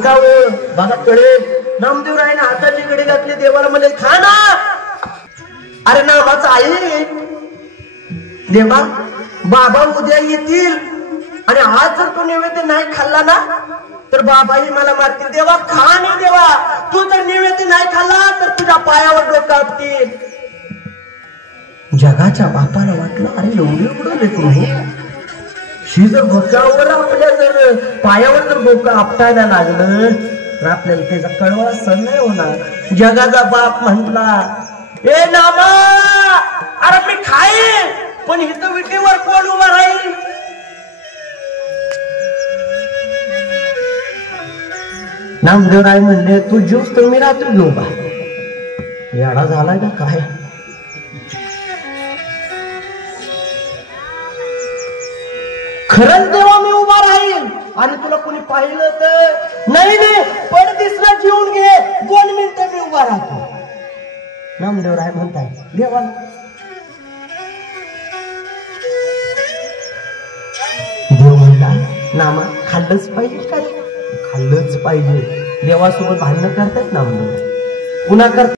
बघा कळेल नामदेवरायने हाताची घडी घातली देवाला म्हणजे खा ना. अरे नामाचं आहे देवा. बाबा उद्या येतील आणि आज जर तो नैवेद्य नाही खाल्ला ना तर बाबाही मला मारतील. देवा खा नाही देवा. तू जर नैवेद्य नाही खाल्ला तर तुझ्या पायावर डोकं आपतील. जगाच्या बापाला वाटलं अरे एवढे उडवले तुम्ही. शी जर भोकावर आपल्या जर पायावर जर डोकं आपटायला लागलं तर आपल्याला त्याचा कळवा सण नाही होणार. जगाचा बाप म्हटला ए नामा अरे मी खाईन पण इथं विटेवर कोण उभा राहील. नामदेवराय म्हणले तू ज्यूस तर मी राहतो घेऊ बा. येडा झालाय का काय. खरंच देवा मी उभा राहील आणि तुला कोणी पाहिलं तर नाही नाही पण दिसला जीवन घे 2 मिनिटं मी उभा राहतो. नामदेवराय म्हणताय देवा देव म्हणता नामा खाल्लंच पाहिजे काय. खाल्लंच पाहिजे. देवासोबत भांडणं करतायत नामदेव पुन्हा करतात.